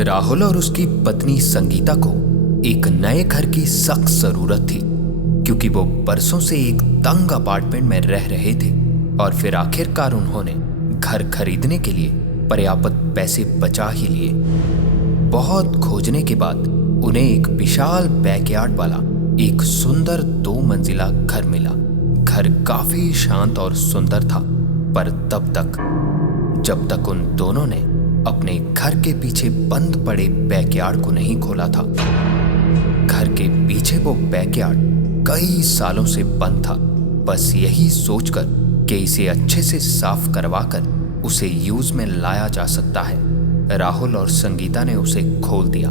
राहुल और उसकी पत्नी संगीता को एक नए घर की सख्त जरूरत थी, क्योंकि वो बरसों से एक तंग अपार्टमेंट में रह रहे थे और फिर आखिरकार उन्होंने घर खरीदने के लिए पर्याप्त पैसे बचा ही लिए। बहुत खोजने के बाद उन्हें एक विशाल बैकयार्ड वाला एक सुंदर 2 मंजिला घर मिला। घर काफी शांत और सुंदर था, पर तब तक जब तक उन दोनों ने अपने घर के पीछे बंद पड़े बैकयार्ड को नहीं खोला था। घर के पीछे वो बैकयार्ड कई सालों से बंद था, बस यही सोचकर कि इसे अच्छे से साफ करवाकर उसे यूज में लाया जा सकता है, राहुल और संगीता ने उसे खोल दिया।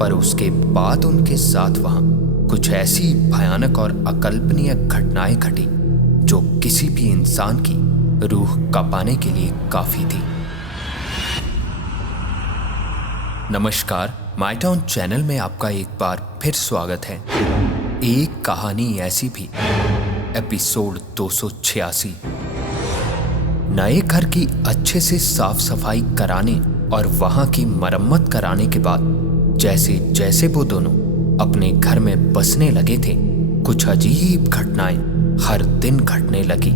पर उसके बाद उनके साथ वहां कुछ ऐसी भयानक और अकल्पनीय घटनाएं घटी जो किसी भी इंसान की रूह कांपाने के लिए काफी थी। नमस्कार, माय टाउन चैनल में आपका एक बार फिर स्वागत है। एक कहानी ऐसी भी, एपिसोड 286। नए घर की अच्छे से साफ सफाई कराने और वहां की मरम्मत कराने के बाद जैसे जैसे वो दोनों अपने घर में बसने लगे थे, कुछ अजीब घटनाएं हर दिन घटने लगी।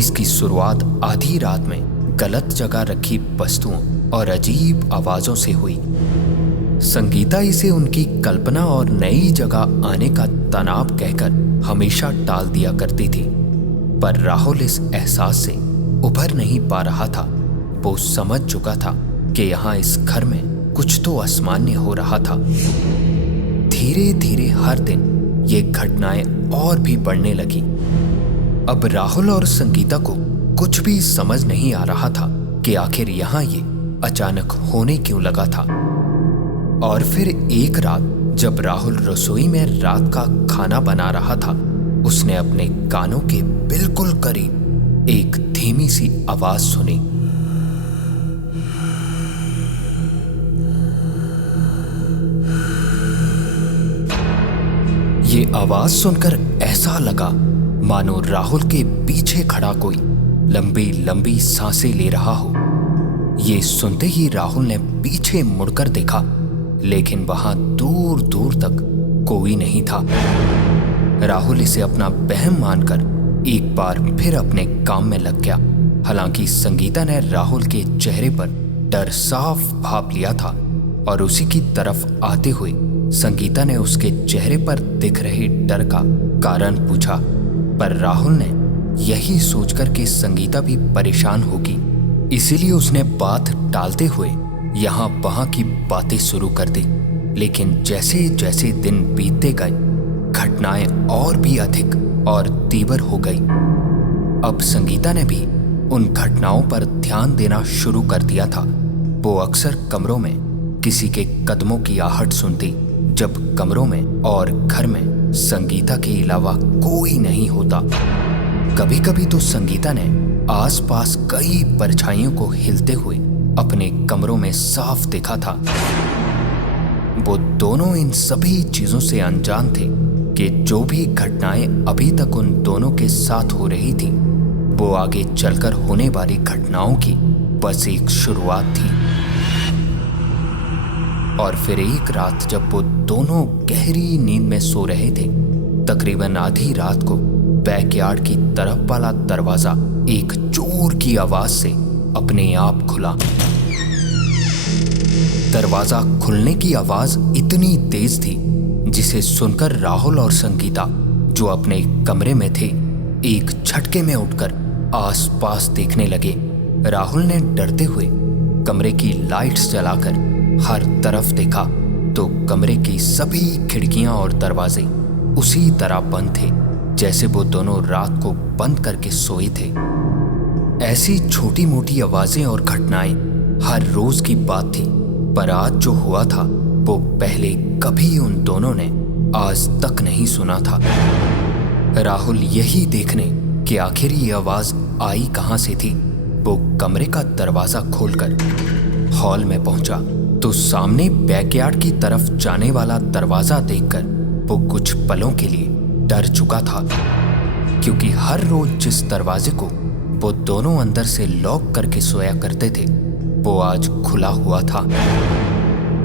इसकी शुरुआत आधी रात में गलत जगह रखी वस्तुओं और अजीब आवाजों से हुई। संगीता इसे उनकी कल्पना और नई जगह आने का तनाव कहकर हमेशा टाल दिया करती थी, पर राहुल इस एहसास से उभर नहीं पा रहा था। वो समझ चुका था कि यहाँ इस घर में कुछ तो असामान्य हो रहा था। धीरे धीरे हर दिन ये घटनाएं और भी बढ़ने लगी। अब राहुल और संगीता को कुछ भी समझ नहीं आ रहा था कि आखिर यहाँ ये अचानक होने क्यों लगा था। और फिर एक रात जब राहुल रसोई में रात का खाना बना रहा था, उसने अपने कानों के बिल्कुल करीब एक धीमी सी आवाज सुनी। ये आवाज सुनकर ऐसा लगा मानो राहुल के पीछे खड़ा कोई लंबी लंबी सांसें ले रहा हो। ये सुनते ही राहुल ने पीछे मुड़कर देखा, लेकिन वहां दूर दूर तक कोई नहीं था। राहुल इसे अपना वहम मानकर एक बार फिर अपने काम में लग गया। हालांकि संगीता ने राहुल के चेहरे पर डर साफ भाप लिया था और उसी की तरफ आते हुए संगीता ने उसके चेहरे पर दिख रहे डर का कारण पूछा, पर राहुल ने यही सोचकर कि संगीता भी परेशान होगी, इसीलिए उसने बात टालते हुए यहाँ वहां की बातें शुरू कर दी। लेकिन जैसे जैसे दिन बीतते गए, घटनाएं और भी अधिक और तीव्र हो गई। अब संगीता ने भी उन घटनाओं पर ध्यान देना शुरू कर दिया था। वो अक्सर कमरों में किसी के कदमों की आहट सुनती, जब कमरों में और घर में संगीता के अलावा कोई नहीं होता। कभी कभी तो संगीता ने आसपास कई परछाइयों को हिलते हुए अपने कमरों में साफ देखा था। वो दोनों इन सभी चीजों से अनजान थे कि जो भी घटनाएं अभी तक उन दोनों के साथ हो रही थी, वो आगे चलकर होने वाली घटनाओं की बस एक शुरुआत थी। और फिर एक रात जब वो दोनों गहरी नींद में सो रहे थे, तकरीबन आधी रात को बैकयार्ड की तरफ वाला दरवाजा एक जोर की आवाज से अपने आप खुला। दरवाजा खुलने की आवाज इतनी तेज थी जिसे सुनकर राहुल और संगीता, जो अपने कमरे में थे, एक झटके में उठकर आसपास देखने लगे। राहुल ने डरते हुए कमरे की लाइट्स जलाकर हर तरफ देखा तो कमरे की सभी खिड़कियां और दरवाजे उसी तरह बंद थे जैसे वो दोनों रात को बंद करके सोए थे। ऐसी छोटी मोटी आवाजें और घटनाएं हर रोज की बात थी, पर आज जो हुआ था वो पहले कभी उन दोनों ने आज तक नहीं सुना था। राहुल यही देखने कि आखिर ये आवाज आई कहां से थी, वो कमरे का दरवाजा खोलकर हॉल में पहुंचा तो सामने बैकयार्ड की तरफ जाने वाला दरवाजा देखकर वो कुछ पलों के लिए डर चुका था, क्योंकि हर रोज जिस दरवाजे को वो दोनों अंदर से लॉक करके सोया करते थे, वो आज खुला हुआ था।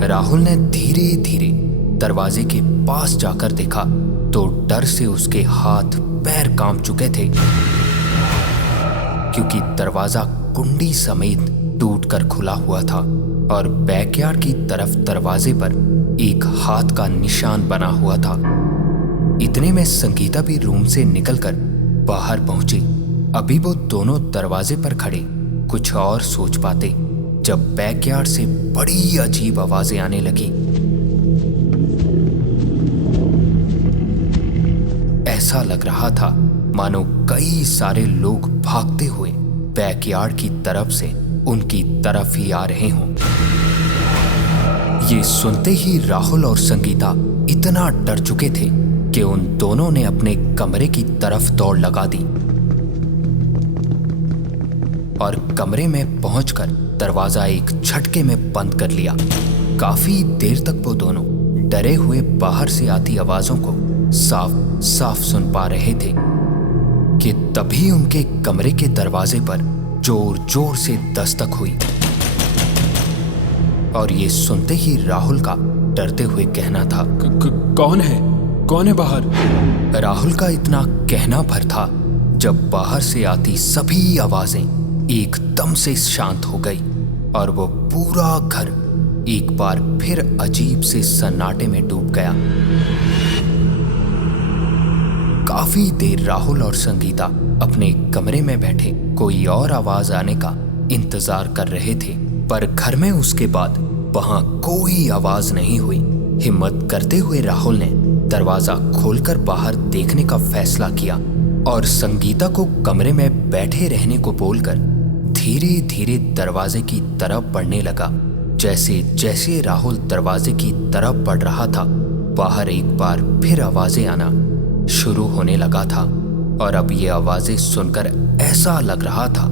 राहुल ने धीरे धीरे दरवाजे के पास जाकर देखा तो डर से उसके हाथ पैर कांप चुके थे, क्योंकि दरवाजा कुंडी समेत टूटकर खुला हुआ था और बैकयार्ड की तरफ दरवाजे पर एक हाथ का निशान बना हुआ था। इतने में संगीता भी रूम से निकलकर बाहर पहुंची। अभी वो दोनों दरवाजे पर खड़े कुछ और सोच पाते जब बैकयार्ड से बड़ी अजीब आवाजें आने लगी। ऐसा लग रहा था मानो कई सारे लोग भागते हुए बैकयार्ड की तरफ से उनकी तरफ ही आ रहे हों। ये सुनते ही राहुल और संगीता इतना डर चुके थे कि उन दोनों ने अपने कमरे की तरफ दौड़ लगा दी और कमरे में पहुंचकर दरवाजा एक झटके में बंद कर लिया। काफी देर तक वो दोनों डरे हुए बाहर से आती आवाजों को साफ साफ सुन पा रहे थे कि तभी उनके कमरे के दरवाजे पर जोर जोर से दस्तक हुई और ये सुनते ही राहुल का डरते हुए कहना था, कौन है बाहर? राहुल का इतना कहना भर था जब बाहर से आती सभी आवाजें एकदम से शांत हो गई और वो पूरा घर एक बार फिर अजीब से सन्नाटे में डूब गया। काफी देर राहुल और संगीता अपने कमरे में बैठे कोई और आवाज आने का इंतजार कर रहे थे, पर घर में उसके बाद वहां कोई आवाज नहीं हुई। हिम्मत करते हुए राहुल ने दरवाजा खोलकर बाहर देखने का फैसला किया और संगीता को कमरे में बैठे रहने को बोलकर धीरे धीरे दरवाजे की तरफ बढ़ने लगा। जैसे जैसे राहुल दरवाजे की तरफ बढ़ रहा था, बाहर एक बार फिर आवाजें आना शुरू होने लगा था और अब ये आवाजें सुनकर ऐसा लग रहा था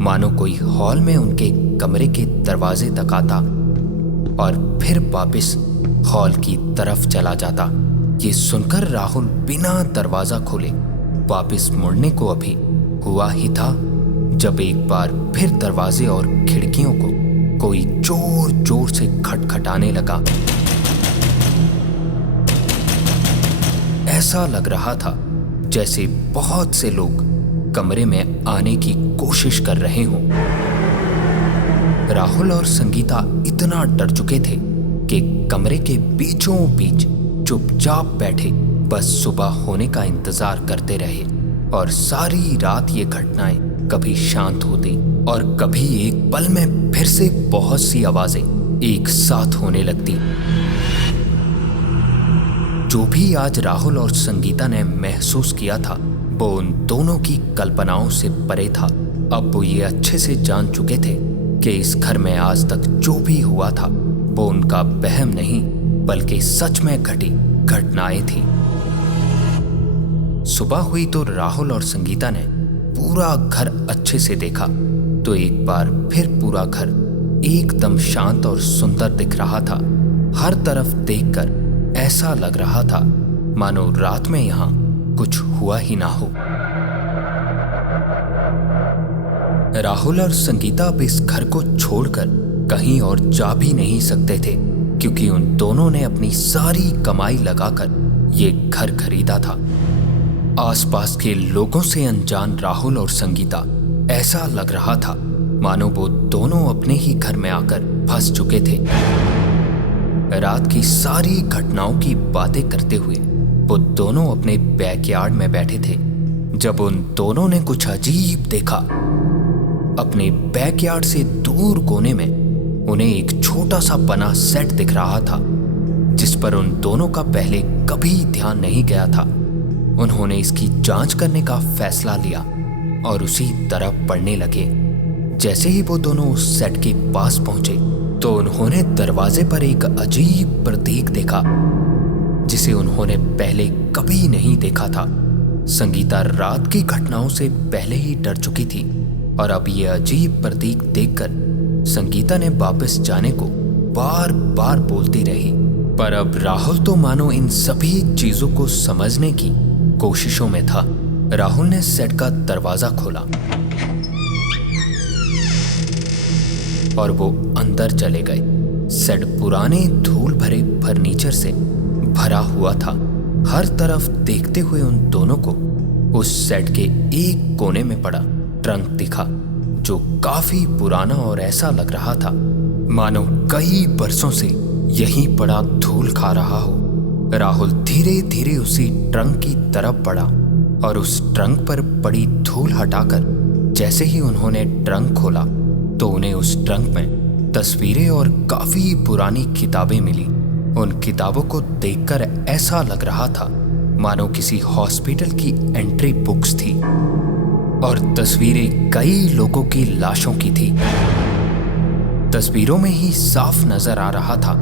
मानो कोई हॉल में उनके कमरे के दरवाजे तक आता और फिर वापस हॉल की तरफ चला जाता। ये सुनकर राहुल बिना दरवाजा खोले वापस मुड़ने को अभी हुआ ही था जब एक बार फिर दरवाजे और खिड़कियों को कोई जोर जोर से खटखटाने लगा। ऐसा लग रहा था जैसे बहुत से लोग कमरे में आने की कोशिश कर रहे हों। राहुल और संगीता इतना डर चुके थे कि कमरे के बीचों बीच चुपचाप बैठे बस सुबह होने का इंतजार करते रहे और सारी रात ये घटनाएं कभी शांत होती और कभी एक पल में फिर से बहुत सी आवाजें एक साथ होने लगती। जो भी आज राहुल और संगीता ने महसूस किया था वो उन दोनों की कल्पनाओं से परे था। अब वो ये अच्छे से जान चुके थे कि इस घर में आज तक जो भी हुआ था वो उनका वहम नहीं बल्कि सच में घटी घटनाएं थी। सुबह हुई तो राहुल और संगीता ने पूरा घर अच्छे से देखा तो एक बार फिर पूरा घर एकदम शांत और सुंदर दिख रहा था। हर तरफ देखकर ऐसा लग रहा था मानो रात में यहाँ कुछ हुआ ही ना हो। राहुल और संगीता अब इस घर को छोड़कर कहीं और जा भी नहीं सकते थे क्योंकि उन दोनों ने अपनी सारी कमाई लगाकर ये घर खरीदा था। आसपास के लोगों से अनजान राहुल और संगीता ऐसा लग रहा था मानो वो दोनों अपने ही घर में आकर फंस चुके थे। रात की सारी घटनाओं की बातें करते हुए वो दोनों अपने बैकयार्ड में बैठे थे जब उन दोनों ने कुछ अजीब देखा। अपने बैकयार्ड से दूर कोने में उन्हें एक छोटा सा बना सेट दिख रहा था जिस पर उन दोनों का पहले कभी ध्यान नहीं गया था। उन्होंने इसकी जांच करने का फैसला लिया और उसी तरफ बढ़ने लगे। जैसे ही वो दोनों उस सेट के पास पहुंचे तो उन्होंने दरवाजे पर एक अजीब प्रतीक देखा जिसे उन्होंने पहले कभी नहीं देखा था। संगीता रात की घटनाओं से पहले ही डर चुकी थी और अब ये अजीब प्रतीक देखकर संगीता ने वापस जाने को बार बार बोलती रही, पर अब राहुल तो मानो इन सभी चीजों को समझने की कोशिशों में था। राहुल ने सेट का दरवाजा खोला और वो अंदर चले गए। सेट पुराने धूल भरे फर्नीचर से भरा हुआ था। हर तरफ देखते हुए उन दोनों को उस सेट के एक कोने में पड़ा ट्रंक दिखा, जो काफी पुराना और ऐसा लग रहा था मानो कई बरसों से यहीं पड़ा धूल खा रहा हो। राहुल धीरे धीरे उसी ट्रंक की तरफ बढ़ा और उस ट्रंक पर पड़ी धूल हटाकर जैसे ही उन्होंने ट्रंक खोला तो उन्हें उस ट्रंक में तस्वीरें और काफी पुरानी किताबें मिली। उन किताबों को देखकर ऐसा लग रहा था मानो किसी हॉस्पिटल की एंट्री बुक्स थी, और तस्वीरें कई लोगों की लाशों की थी। तस्वीरों में ही साफ नजर आ रहा था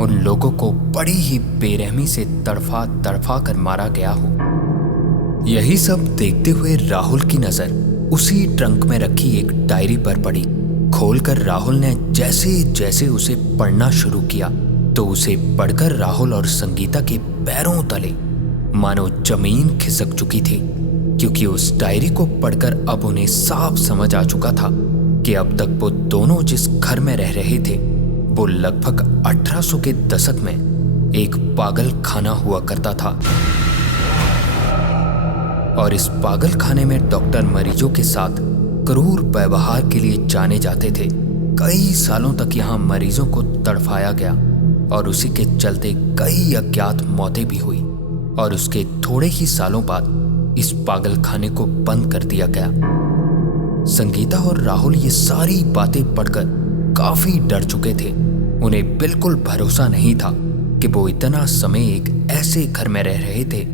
उन लोगों को बड़ी ही बेरहमी से तड़फा तड़फा कर मारा गया हो। यही सब देखते हुए राहुल की नजर उसी ट्रंक में रखी एक डायरी पर पड़ी। खोलकर राहुल ने जैसे जैसे उसे पढ़ना शुरू किया तो उसे पढ़कर राहुल और संगीता के पैरों तले मानो जमीन खिसक चुकी थी, क्योंकि उस डायरी को पढ़कर अब उन्हें साफ समझ आ चुका था कि अब तक वो दोनों जिस घर में रह रहे थे वो लगभग 1800 के दशक में एक पागल खाना हुआ करता था, और इस पागल खाने में डॉक्टर मरीजों के साथ क्रूर व्यवहार के लिए जाने जाते थे। कई सालों तक यहाँ मरीजों को तड़फाया गया और उसी के चलते कई अज्ञात मौतें भी हुई, और उसके थोड़े ही सालों बाद इस पागल खाने को बंद कर दिया गया। संगीता और राहुल ये सारी बातें पढ़कर काफी डर चुके थे। उन्हें बिल्कुल भरोसा नहीं था कि वो इतना समय एक ऐसे घर में रह रहे थे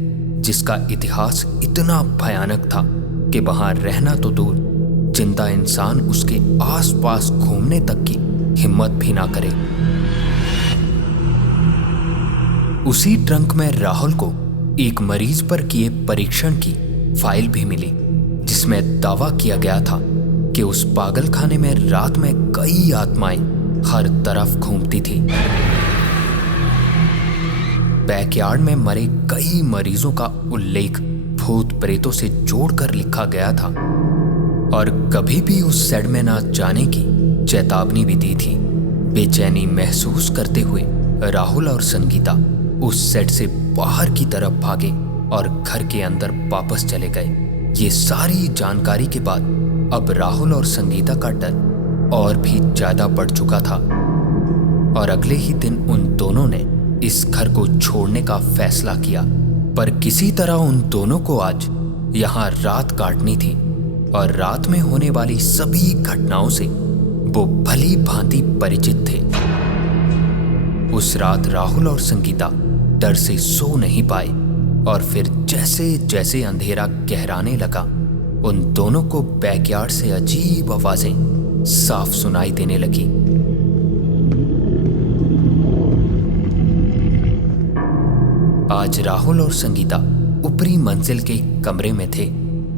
जिसका इतिहास इतना भयानक था कि वहां रहना तो दूर, जिंदा इंसान उसके आसपास घूमने तक की हिम्मत भी ना करे। उसी ट्रंक में राहुल को एक मरीज पर किए परीक्षण की फाइल भी मिली, जिसमें दावा किया गया था कि उस पागल खाने में रात में कई आत्माएं हर तरफ घूमती थी। बैकयार्ड में मरे कई मरीजों का उल्लेख भूत प्रेतों से जोड़कर लिखा गया था, और कभी भी उस सेट में ना जाने की चेतावनी भी दी थी। बेचैनी महसूस करते हुए राहुल और संगीता उस सेट से बाहर की तरफ भागे और घर के अंदर वापस चले गए। ये सारी जानकारी के बाद अब राहुल और संगीता का डर और भी ज्यादा बढ़ चुका था, और अगले ही दिन उन दोनों ने इस घर को छोड़ने का फैसला किया। पर किसी तरह उन दोनों को आज यहाँ रात काटनी थी, और रात में होने वाली सभी घटनाओं से वो भली भांति परिचित थे। उस रात राहुल और संगीता डर से सो नहीं पाए, और फिर जैसे जैसे अंधेरा गहराने लगा उन दोनों को बैकयार्ड से अजीब आवाजें साफ सुनाई देने लगी। आज राहुल और संगीता ऊपरी मंजिल के कमरे में थे,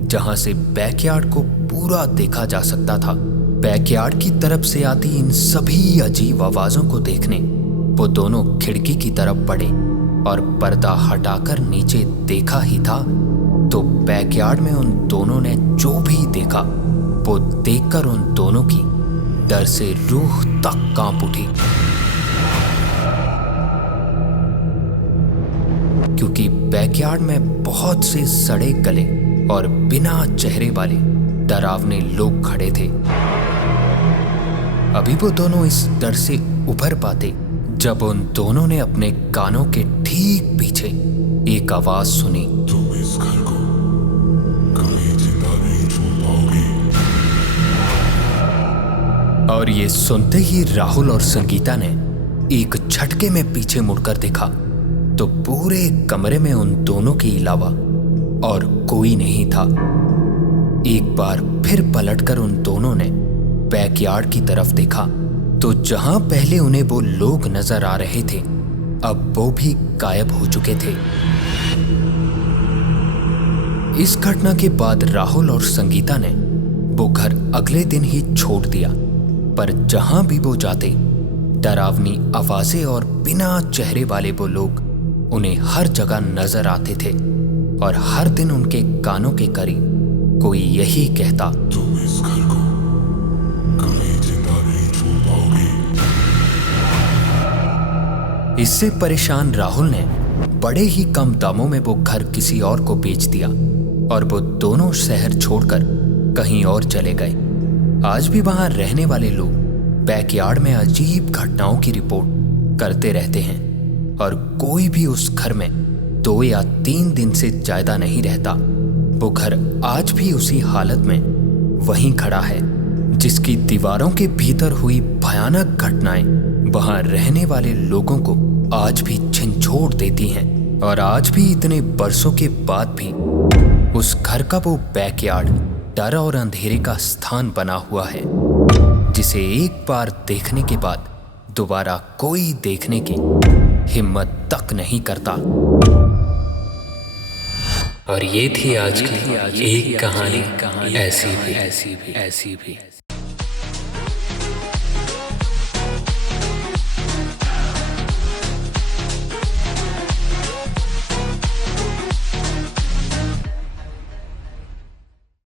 जहां से बैकयार्ड को पूरा देखा जा सकता था। बैकयार्ड की तरफ से आती इन सभी अजीब आवाजों को देखने वो दोनों खिड़की की तरफ बढ़े, और पर्दा हटाकर नीचे देखा ही था तो बैकयार्ड में उन दोनों ने जो भी देखा वो देखकर उन दोनों की डर से रूह तक कांप उठी, क्योंकि बैकयार्ड में बहुत से सड़े गले और बिना चेहरे वाले डरावने लोग खड़े थे। अभी वो दोनों इस डर से उभर पाते जब उन दोनों ने अपने कानों के ठीक पीछे एक आवाज सुनी, तुम इस घर को कभी जिंदा नहीं छोड़ पाओगे। और ये सुनते ही राहुल और संगीता ने एक झटके में पीछे मुड़कर देखा तो पूरे कमरे में उन दोनों के अलावा और कोई नहीं था। एक बार फिर पलटकर उन दोनों ने बैकयार्ड की तरफ देखा तो जहां पहले उन्हें वो लोग नजर आ रहे थे अब वो भी गायब हो चुके थे। इस घटना के बाद राहुल और संगीता ने वो घर अगले दिन ही छोड़ दिया, पर जहां भी वो जाते डरावनी आवाजें और बिना चेहरे वाले वो लोग उन्हें हर जगह नजर आते थे और हर दिन उनके कानों के करीब कोई यही कहता, तुम इस घर को कभी जिंदा नहीं छोड़ पाओगे। इससे परेशान राहुल ने बड़े ही कम दामों में वो घर किसी और को बेच दिया और वो दोनों शहर छोड़कर कहीं और चले गए। आज भी वहां रहने वाले लोग बैकयार्ड में अजीब घटनाओं की रिपोर्ट करते रहते हैं और कोई भी उस घर में 2 या 3 दिन से ज्यादा नहीं रहता। वो घर आज भी उसी हालत में वहीं खड़ा है, जिसकी दीवारों के भीतर हुई भयानक घटनाएं वहां रहने वाले लोगों को आज भी झंझोड़ देती हैं। और आज भी इतने बरसों के बाद भी उस घर का वो बैकयार्ड डर और अंधेरे का स्थान बना हुआ है, जिसे एक बार देखने के बाद दोबारा कोई देखने की हिम्मत तक नहीं करता। और ये थी आज की एक कहानी ऐसी भी।